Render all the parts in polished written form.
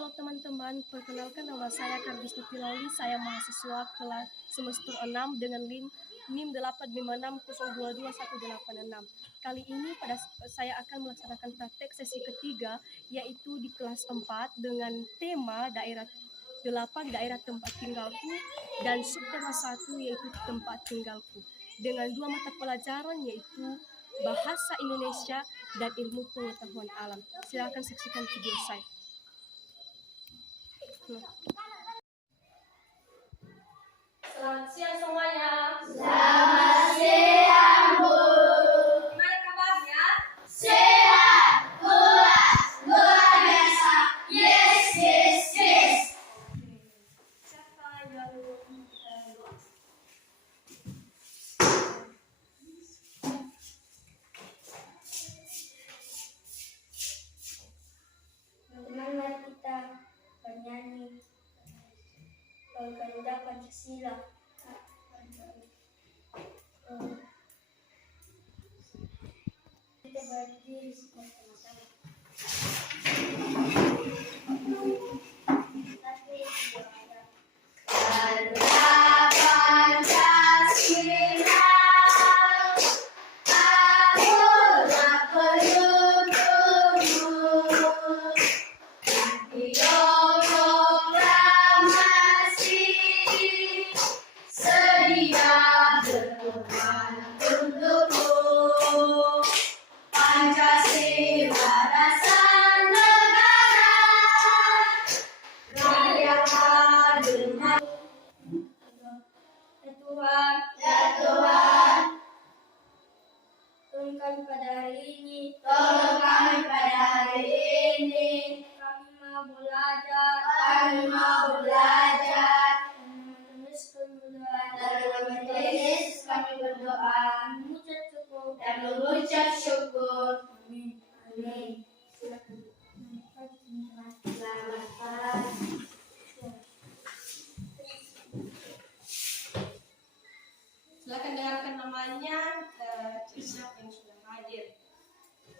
Halo teman-teman, perkenalkan nama saya Kardistuti Lauli. Saya mahasiswa kelas semester 6 dengan NIM 856022186. Kali ini saya akan melaksanakan praktek sesi ketiga, yaitu di kelas 4 dengan tema daerah 8 daerah tempat tinggalku dan subtema 1 yaitu tempat tinggalku, dengan 2 mata pelajaran yaitu Bahasa Indonesia dan Ilmu Pengetahuan Alam. Silakan saksikan video saya. Selamat siang semuanya. Selamat siang, Bu. Gimana kabarnya? Sehat, puas, luar biasa. Yes, yes, yes. Siapa yang doa? Bagaimana kita bernyanyi Garuda Pancasila? Kita berdiri bersama-sama. Tapi juara. Garuda Pancasila, akulah pelukmu. Video proklamasi sedia berkorban untukmu. Pancasila dasar negara, rakyat hadir. Ya Tuhan, tolong kami pada hari ini. Tolong kami pada hari ini. Kami mau belajar. Kami mau belajar. Dalam nama Yesus kami berdoa. Dan mengucap syukur. Amin. Amin. Silakan. Selamat pagi. Silakan dengarkan namanya, siapa yang sudah hadir.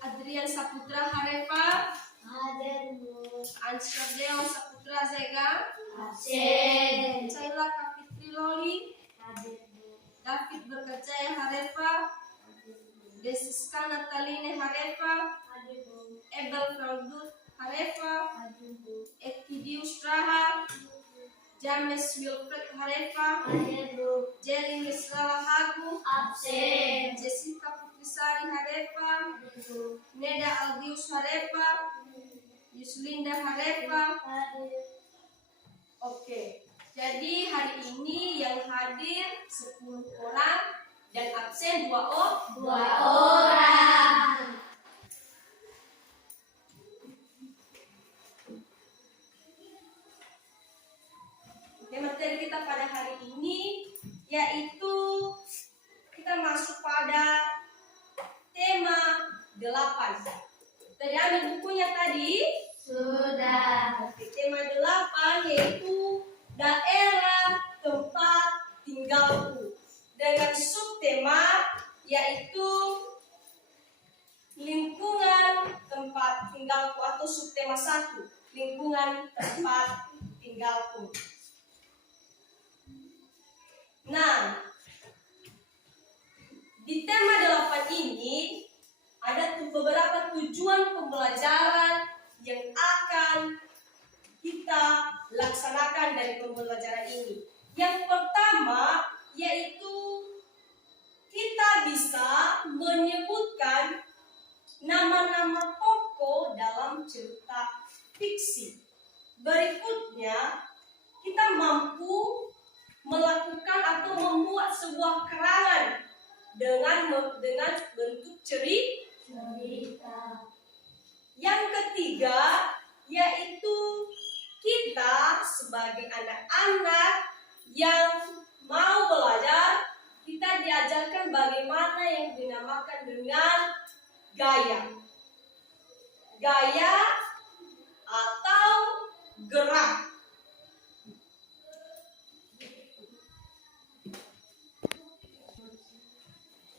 Adrian Saputra Harefa, Hadir, Bu. Ansardeo Saputra Zega, Absen. Caila Kapitri Loli, Hadir, Bu. David Berkacaya Harefa, Desiska Nataline Harefa, Hadir, Bu. Ebel Fraudut Harefa, Hadir, Bu. Ekidius Raha, James Wilfred Harefa, Hadir, Bu. Jelly Misrala Hagu, Absen. Jessica Putrisari Harefa, Hadir, Bu. Neda Aldius Harefa, Yuslinda Harefa. Hadir. Oke, jadi hari ini yang hadir 10 orang dan absen 2 orang. 2 orang. Oke, materi kita pada hari ini yaitu kita masuk pada tema 8. Tadi ambil bukunya tadi. Sudah. Oke, tema 8 yaitu daerah tempat tinggalku, dengan subtema yaitu lingkungan tempat tinggalku, atau subtema 1 lingkungan tempat tinggalku. Nah, di tema 8 ini ada beberapa tujuan pembelajaran yang akan kita laksanakan dari pembelajaran ini. Yang pertama yaitu kita bisa menyebutkan nama-nama tokoh dalam cerita fiksi. Berikutnya, kita mampu melakukan atau membuat sebuah kerangan dengan bentuk cerita. Yang ketiga yaitu kita sebagai anak-anak yang mau belajar, kita diajarkan bagaimana yang dinamakan dengan gaya atau gerak.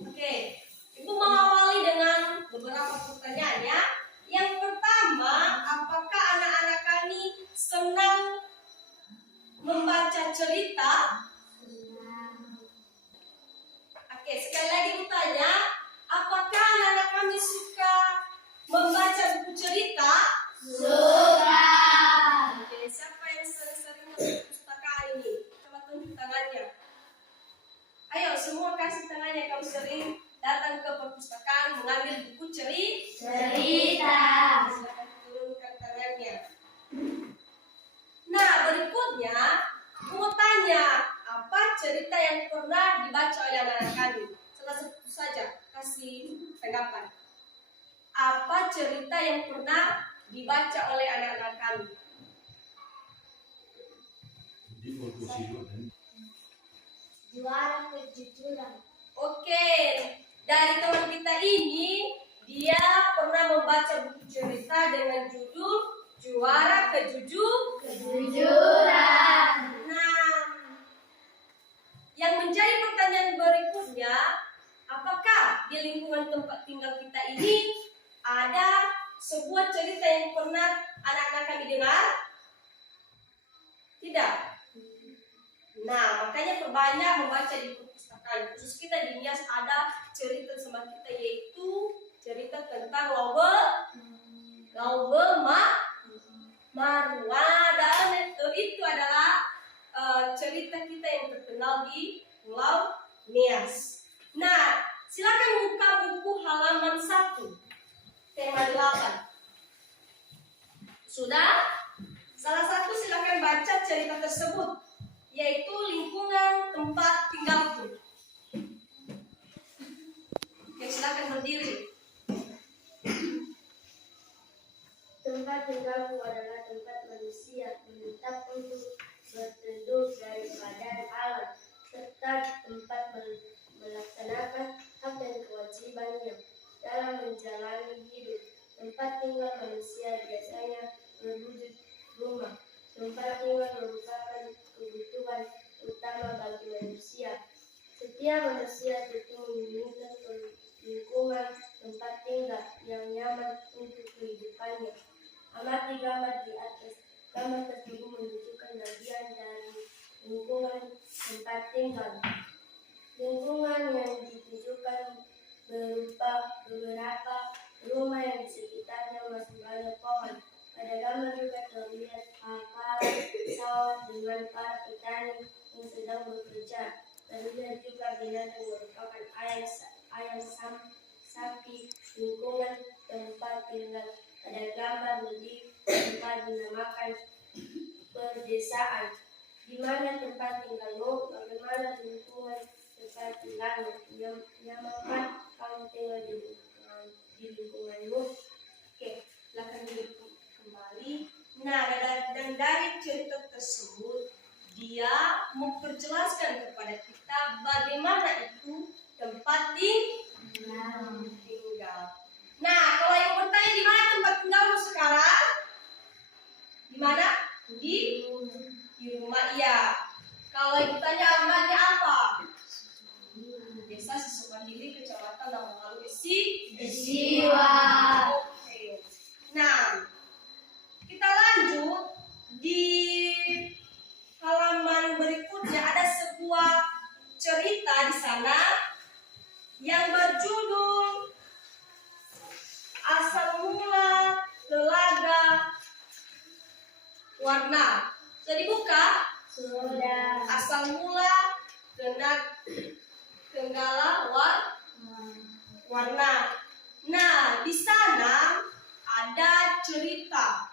Oke, Ibu mengawali dengan beberapa pertanyaan ya. Yang pertama, apakah anak-anak kami cerita? Oke, sekali lagi bertanya, apakah anak kami suka membaca buku cerita? Suka. Oke, siapa yang sering-sering perpustakaan ini? Coba tunjuk tangannya. Ayo, semua kasih tangannya kalau sering datang ke perpustakaan mengambil buku Cerita. Silakan turunkan tangannya. Nah, berikutnya, mau tanya, apa cerita yang pernah dibaca oleh anak-anak kami? Salah satu saja, kasih tanggapan. Apa cerita yang pernah dibaca oleh anak-anak kami? Juara kejujuran. Oke, dari teman kita ini, dia pernah membaca buku cerita dengan judul Juara Kejujuran. Nah, yang menjadi pertanyaan berikutnya, apakah di lingkungan tempat tinggal kita ini ada sebuah cerita yang pernah anak-anak kami dengar? Tidak. Nah, makanya perbanyak membaca di perpustakaan. Khusus kita di Nias ada cerita sama kita, yaitu cerita tentang Laube Marwa, dan itu adalah cerita kita yang terkenal di Pulau Nias. Nah, silakan buka buku halaman 1, tema 8. Sudah? Salah satu silakan baca cerita tersebut, yaitu lingkungan tempat tinggalku. Oke, silakan berdiri. Tempat tinggalku adalah tempat manusia menetap untuk berteduh dari badan alam, serta tempat melaksanakan hak dan kewajibannya dalam menjalani hidup. Tempat tinggal manusia biasanya berwujud rumah. Tempat tinggal merupakan kebutuhan utama bagi manusia. Setiap manusia tentu menginginkan lingkungan tempat tinggal yang nyaman untuk kehidupannya. Amati gambar di atas. Gambar tersebut menunjukkan bagian dari lingkungan tempat tinggal. Lingkungan yang ditunjukkan berupa beberapa rumah yang di sekitarnya masih banyak pohon. Pada gambar juga terlihat hamparan sawah dengan para petani yang sedang bekerja. Terlihat juga binatang merupakan ayam sapi. Lingkungan tempat tinggal pada gambar lebih tempat dinamakan perdesaan. Di mana tempat tinggalmu? Bagaimana lingkungan tempat tinggalmu? Nyaman kamu tinggal di lingkunganmu? Oke, silakan duduk kembali. Nah, dan dari cerita tersebut, dia memperjelaskan kepada kita bagaimana itu tempat tinggal. Nah, kalau yang bertanya di mana tempat tinggalmu sekarang? Di mana? Di rumah, iya. Kalau yang ditanya alamatnya apa? Desa Sisukandili, Kecamatan Lamongan, Siwa. Oke. Nah, kita lanjut di halaman berikutnya, ada sebuah cerita di sana yang berjudul Asal Mula Telaga Warna. Sudah dibuka? Sudah. Asal mula Tenggala Warna. Nah, di sana ada cerita.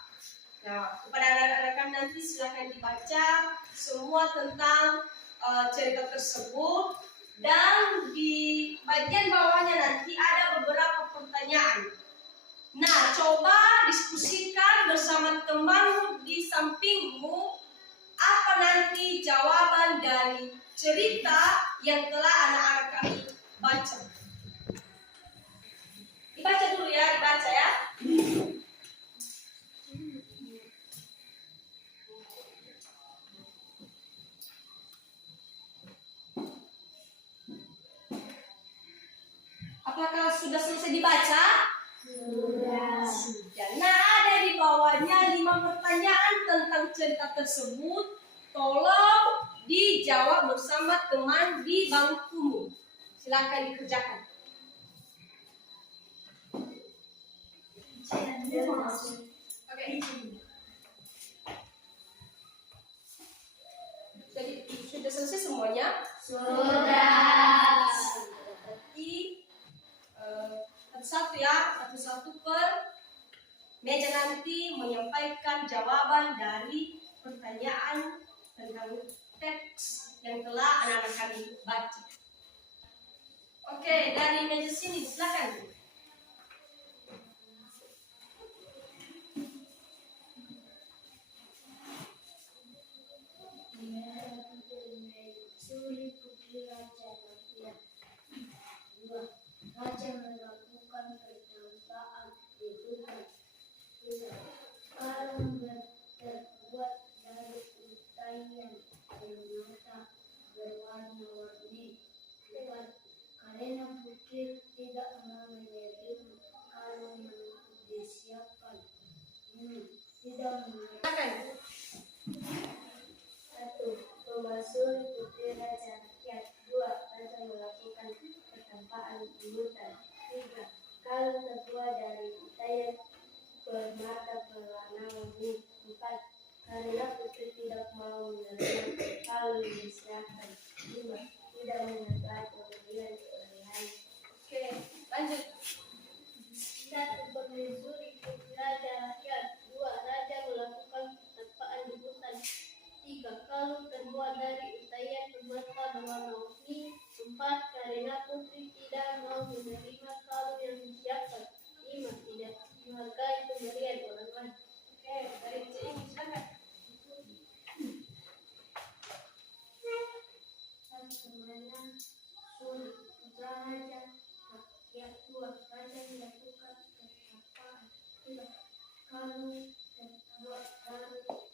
Nah, kepada anak-anak nanti silakan dibaca semua tentang cerita tersebut, dan di bagian bawahnya nanti ada beberapa pertanyaan. Nah, coba diskusikan bersama temanmu di sampingmu apa nanti jawaban dari cerita yang telah anak-anak kami baca. Dibaca dulu ya, dibaca ya. Apakah sudah selesai dibaca? Sudah. Nah, ada di bawahnya 5 pertanyaan tentang cerita tersebut. Tolong dijawab bersama teman di bangkumu. Silakan dikerjakan. Oke. Jadi sudah selesai semuanya? Sudah. Berarti satu-satu ya, satu-satu per meja nanti menyampaikan jawaban dari pertanyaan tentang teks yang telah anak-anak kami baca. Oke, dari meja sini silakan. Suri putri raja Nadia. 2. Raja melakukan perjumpaan di hutan. 3. Karung terbuat dari untayan permata berwarna-warni. 4. Karena putri tidak mau menerima karung yang disiapkan. 5. Tidak menerima. Silakan. 1. Memasuri putri raja rakyat. 2. Raja melakukan pertampaan di hutan. 3. Kalung terbuat dari untayan bermata berwarna-warni. 4. Karena putri tidak mau menerima kalung yang disiapkan. 5. Tidak mengetahui pemberian orang lain. Oke, lanjut. 1. Memasuri putri raja rakyat. 2. Raja melakukan pertampaan di hutan. 3. Kalung terbuat dari untayan permata berwarna-warni. 4. Karena putri tidak mau menerima kalung yang disiapkan. 5. Tidak menghargai pemberian orang lain. Oke, dari meja ini silakan. Karena suri putra raja rakyat. 2. Raja melakukan pertampaan. 3. Kalung terbuat dari permata.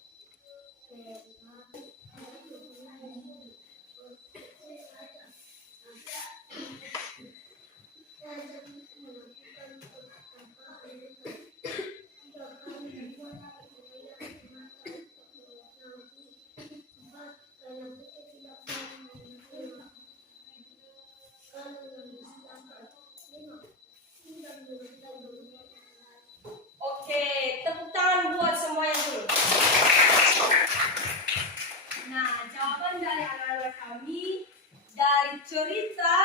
Oke, tepuk tangan buat semuanya dulu. Nah, jawaban dari anak-anak kami dari cerita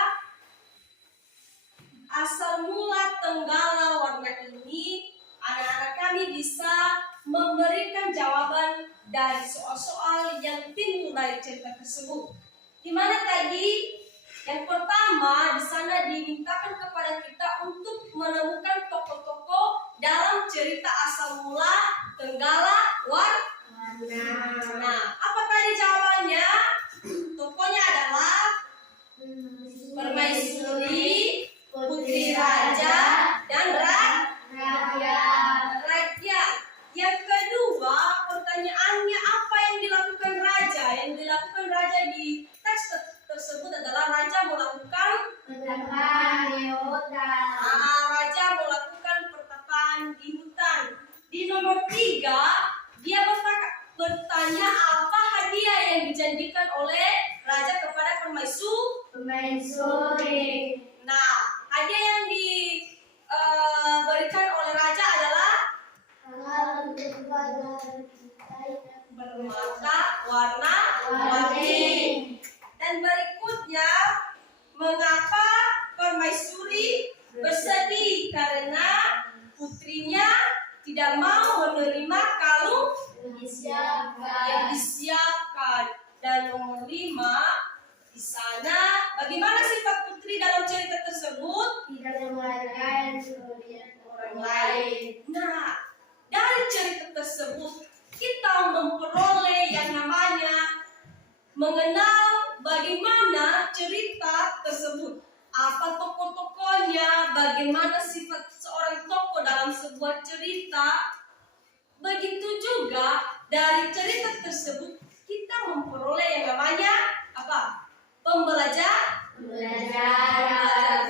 asal mula Tenggala Warna ini, anak-anak kami bisa memberikan jawaban dari soal-soal yang timbul dari cerita tersebut. Di mana tadi yang pertama di sana dimintakan kepada kita untuk menemukan tokoh-tokoh dalam cerita asal mula Tenggala Warna. Nah, apa tadi jawabannya? Tokohnya adalah Permaisuri, Putri Raja, dan Rakyat. Yang kedua, pertanyaannya apa yang dilakukan Raja? Yang dilakukan Raja di teks tersebut adalah Raja melakukan Raja melakukan pertapaan di hutan. Di nomor 3, dia bertanya apa hadiah yang dijanjikan oleh Raja kepada Permaisuri. Nah, hadiah yang diberikan oleh Raja adalah Kalung terbuat dari untayan bermata warna-warni. Dan berikutnya, mengapa Permaisuri bersedih karena putrinya tidak mau menerima kalung yang disiapkan. Dan nomor 5, di sana bagaimana sifat putri dalam cerita tersebut? Tidak menghargai pemberian Orang lain. Nah, dari cerita tersebut kita memperoleh yang namanya mengenal bagaimana cerita tersebut, apa tokoh-tokohnya, bagaimana sifat seorang tokoh dalam sebuah cerita. Begitu juga dari cerita tersebut kita memperoleh yang namanya apa? Pembelajaran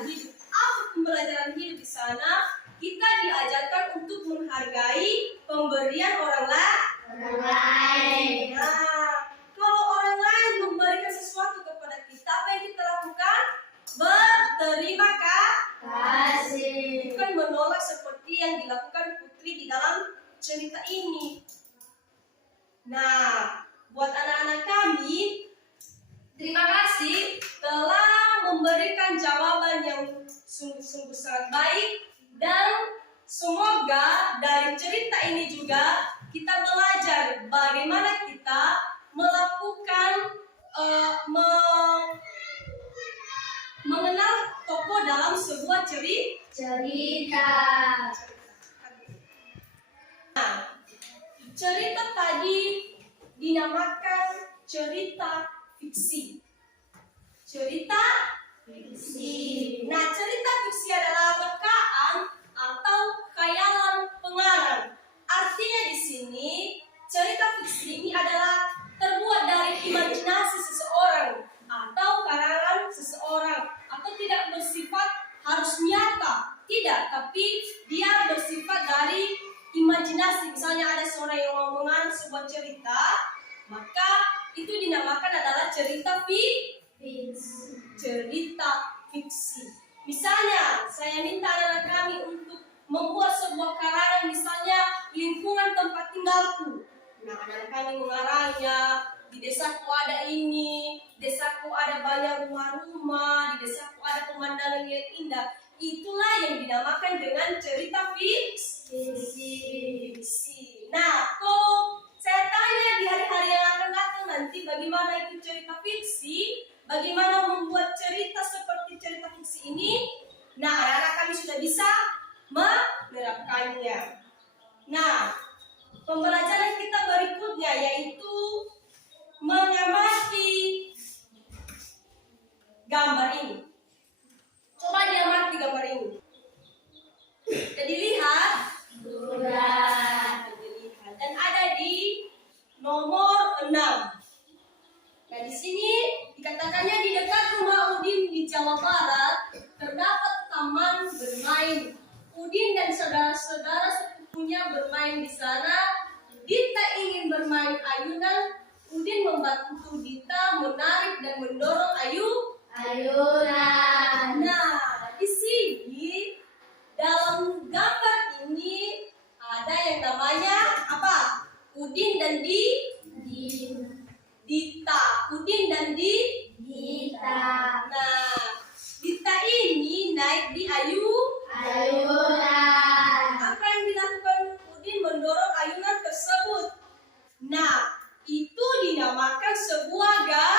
hidup. Apa pembelajaran hidup di sana? Kita diajarkan untuk menghargai pemberian orang lain. lain. Nah, kalau orang lain dinamakan cerita fiksi. Cerita fiksi. Nah, cerita fiksi adalah rekaan atau khayalan pengarang. Artinya di sini cerita fiksi ini adalah terbuat dari imajinasi seseorang atau karangan seseorang, atau tidak bersifat harus nyata, tidak, tapi dia bersifat dari imajinasi. Misalnya ada seorang yang mau mengarang sebuah cerita, maka itu dinamakan adalah cerita fiksi. Cerita fiksi. Misalnya, saya minta anak kami untuk membuat sebuah karangan, misalnya lingkungan tempat tinggalku. Nah, anak kami mengarangnya, di desaku ada ini, desaku ada banyak rumah-rumah, di desaku ada pemandangan yang indah. Itulah yang dinamakan dengan cerita fiksi. Nah, kok saya tanya di hari-hari yang akan datang nanti bagaimana itu cerita fiksi, bagaimana membuat cerita seperti cerita fiksi ini. Nah, anak-anak kami sudah bisa menerapkannya. Nah, pembelajaran kita berikutnya yaitu mengamati gambar ini. Coba diamati gambar ini. Jadi lihat. Dan ada di nomor 6. Nah, di sini dikatakannya di dekat rumah Udin di Jawa Barat terdapat taman bermain. Udin dan saudara-saudara sepupunya bermain di sana. Dita ingin bermain ayunan. Udin membantu Dita menarik dan mendorong ayunan. Nah, di sini dalam gambar ini ada yang namanya apa? Udin dan Dita. Udin dan Dita. Nah, Dita ini naik di ayunan. Apa yang dilakukan Udin mendorong ayunan tersebut? Nah, itu dinamakan sebuah gaya.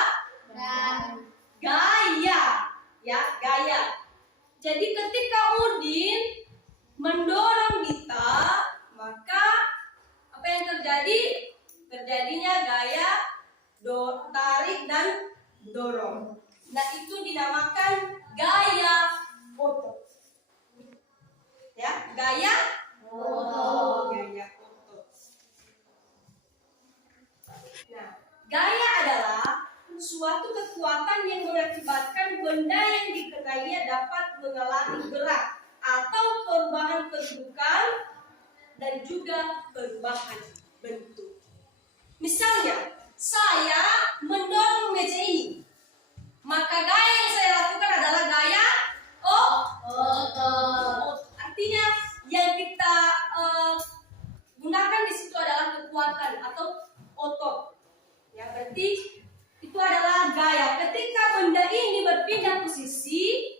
Ya, gaya. Jadi ketika Udin mendorong Dita, maka apa yang terjadi? Terjadinya gaya tarik dan dorong. Nah, itu dinamakan gaya otot. Ya, gaya otot. Gaya otot. Nah, gaya adalah suatu kekuatan yang mengakibatkan benda yang dikenainya dapat mengalami gerak atau perubahan kedudukan dan juga perubahan bentuk. Misalnya, saya mendorong meja ini, maka gaya yang saya lakukan adalah gaya otot. Artinya yang kita gunakan di situ adalah kekuatan atau otot. Ya, berarti itu adalah gaya. Ketika benda ini berpindah posisi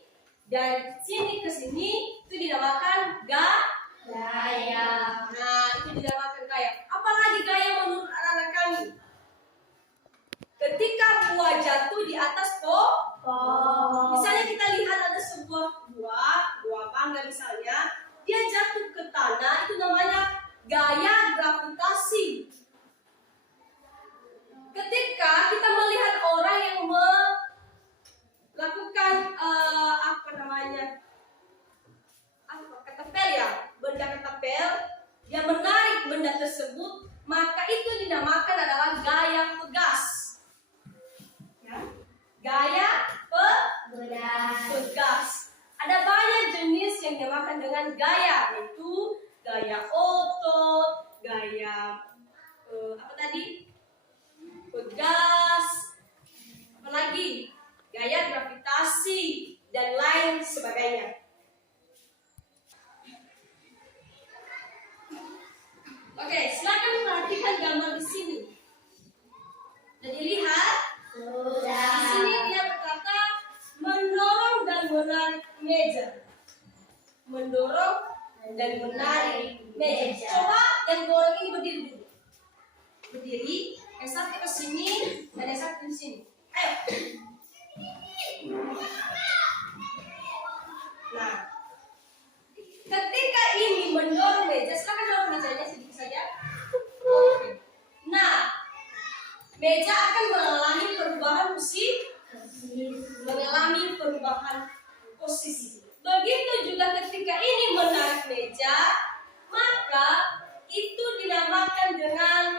dari sini ke sini, itu dinamakan gaya. Nah, itu dinamakan gaya. Apalagi gaya menurut anak-anak kami? Ketika buah jatuh di atas pohon. Misalnya kita lihat ada sebuah buah mangga misalnya, dia jatuh ke tanah, itu namanya gaya gravitasi. Ketika kita melihat orang yang melakukan ketapel ya, benda ketapel, dia menarik benda tersebut, maka itu dinamakan adalah gaya pegas. Ya, gaya pegas. Ada banyak jenis yang dinamakan dengan gaya, yaitu gaya otot, gaya apa tadi? Pegas, apalagi gaya gravitasi dan lain sebagainya. Oke, silakan perhatikan gambar di sini. Jadi lihat, di sini dia berkata mendorong dan menarik meja. Mendorong dan menarik meja. Coba yang dorong ini berdiri dulu. Berdiri. Yang satu ke sini dan yang satu di sini. Ayo. Nah, ketika ini mendorong meja, silakan dorong mejanya sedikit saja. Oke. Nah, meja akan mengalami perubahan posisi. Begitu juga ketika ini menarik meja, maka itu dinamakan dengan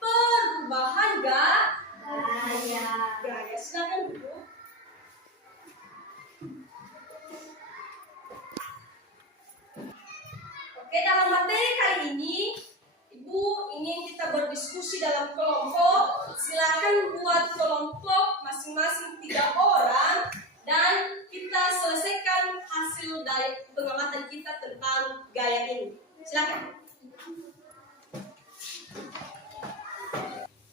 perubahan gaya. Silakan duduk. Oke, dalam materi kali ini Ibu ingin kita berdiskusi dalam kelompok. Silakan buat kelompok masing-masing 3 orang dan kita selesaikan hasil dari pengamatan kita tentang gaya ini. Silakan.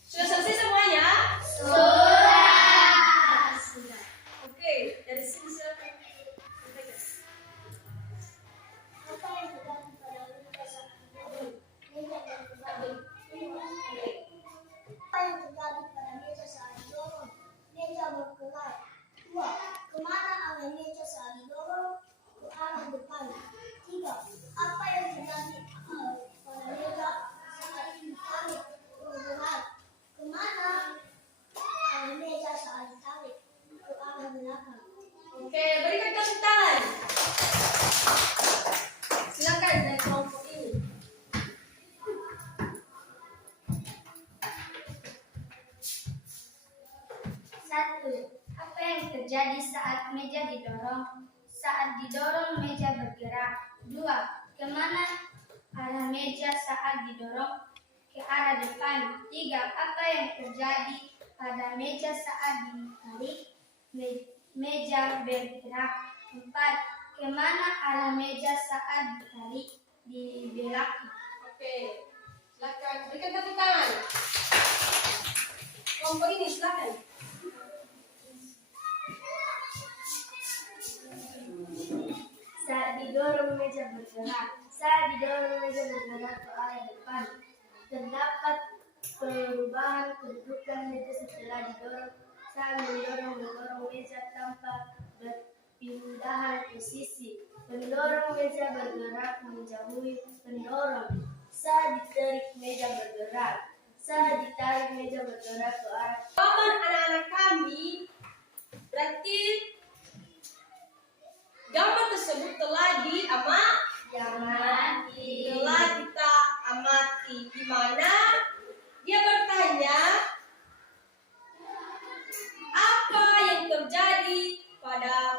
Sudah selesai semuanya? Sudah. Oke, dari sini silakan. Apa yang terjadi pada meja saat didorong? Meja bergerak. Apa yang terjadi pada meja saat didorong? Meja bergerak. 2. Kemana arah meja saat didorong? Ke arah depan. 3. Apa yang terjadi pada meja saat ditarik? Bergerak. Kemana arah meja saat ditarik? Ke arah belakang. Oke, berikan tepuk tangan. Silakan dari kelompok ini. Satu, apa yang terjadi saat meja didorong? Saat didorong meja bergerak. 2. Kemana arah meja saat didorong? Ke arah depan. 3. Apa yang terjadi pada meja saat ditarik? Meja bergerak. 4. Kemana arah meja saat ditarik? Di belakang. Oke, silakan berikan tepuk tangan. Kelompok ini silakan. Saat didorong meja bergerak. Saat didorong meja bergerak ke arah depan. Terdapat perubahan kedudukan meja setelah didorong. Saat mendorong meja tanpa berpindahan posisi. Pendorong meja bergerak menjauhi pendorong. Saat ditarik meja bergerak. Saat ditarik meja bergerak ke arah. Jawaban anak-anak kami berarti gambar tersebut telah telah kita amati, di mana dia bertanya apa yang terjadi pada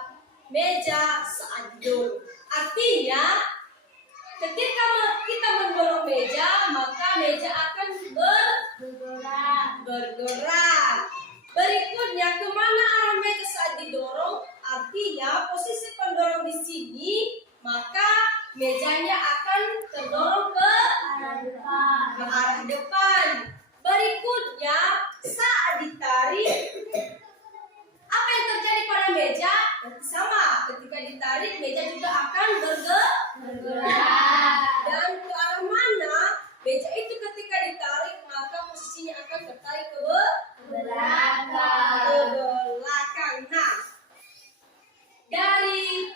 meja saat didorong. Artinya ketika kita mendorong meja, maka meja akan bergerak. Berikutnya, kemana arah meja saat didorong? Artinya posisi pendorong di sini, maka mejanya akan terdorong ke arah depan. Berikutnya, saat ditarik, apa yang terjadi pada meja? Sama, ketika ditarik meja juga akan bergerak. Dan ke arah mana meja itu ketika ditarik, maka posisinya akan tertarik ke belakang. Nah, dari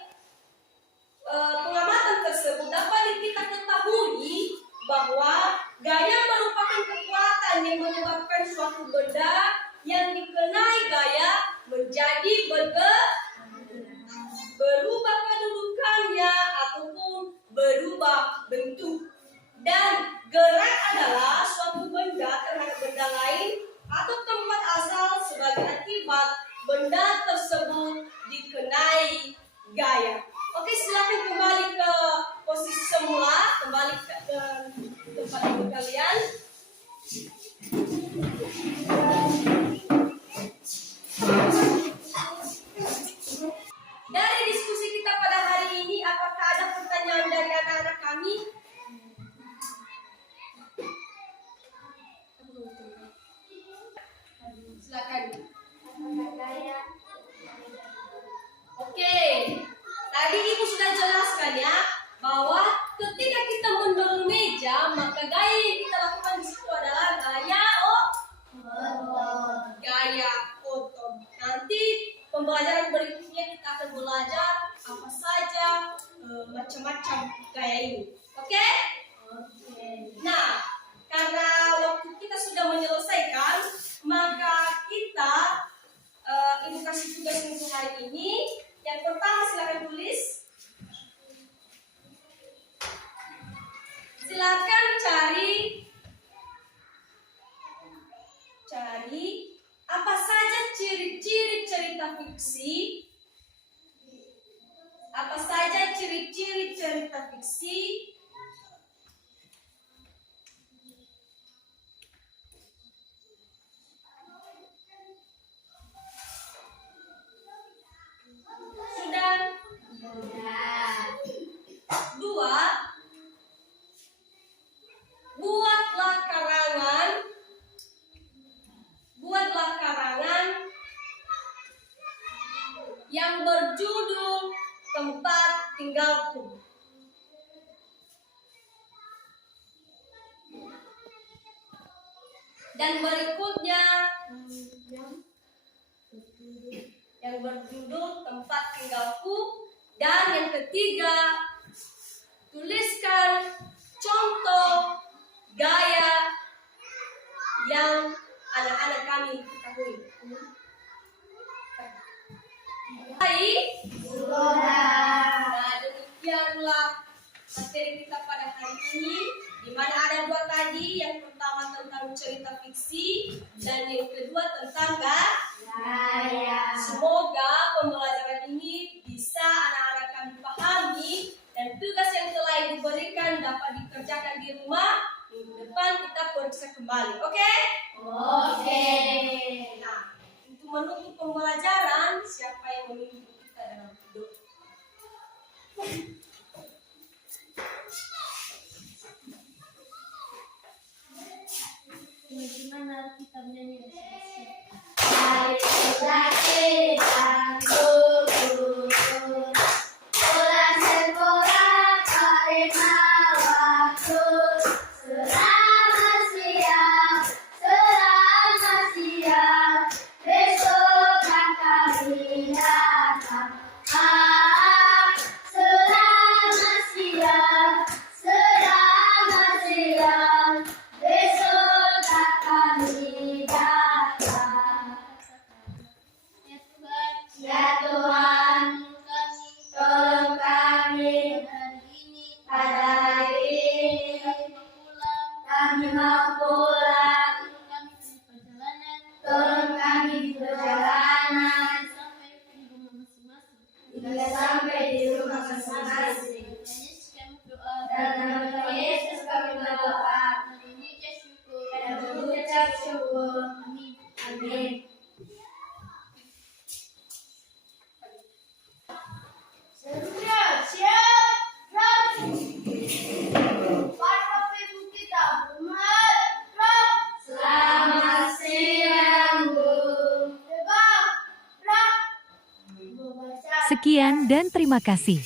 pengamatan tersebut dapat kita ketahui bahwa gaya merupakan kekuatan yang menyebabkan suatu benda yang dikenai gaya menjadi berubah kedudukannya ataupun berubah bentuk. Dan gerak adalah suatu benda terhadap benda lain atau tempat asal sebagai akibat benda tersebut dikenai gaya. Oke, silakan kembali ke posisi semula, kembali ke tempat duduk kalian. Dari diskusi kita pada hari ini, apakah ada pertanyaan dari anak-anak kami? Silakan. Oke, tadi Ibu sudah jelaskan ya bahwa ketika kita mendorong meja, maka gaya yang kita lakukan di situ adalah gaya otot. Nanti pembelajaran berikutnya kita akan belajar apa saja macam-macam gaya ini. Oke? Nah, karena waktu kita sudah menyelesaikan, cari apa saja ciri-ciri cerita fiksi. Apa saja ciri-ciri cerita fiksi sudah? Dua, buatlah karangan yang berjudul Tempat Tinggalku. Dan berikutnya yang berjudul Tempat Tinggalku. Dan yang ketiga, tuliskan contoh gaya yang anak-anak kami ketahui. Baik, nah demikianlah materi kita pada hari ini, di mana ada dua tadi. Yang pertama tentang cerita fiksi dan yang kedua tentang gaya. Semoga pembelajaran ini bisa anak-anak kami pahami dan tugas yang telah diberikan dapat dikerjakan di rumah. Minggu depan kita periksa kembali, oke? Oke. Nah, untuk menutup pembelajaran, siapa yang memimpin kita dalam hidup? Gimana kita menyanyi? Ya Tuhan, tolong kami pada hari ini. Kami mau pulang. Tolong kami di perjalanan hingga sampai di rumah masing-masing. Dalam nama Yesus kami berdoa dan mengucap syukur. Amin. Selamat siang, Bu. Sekian dan terima kasih.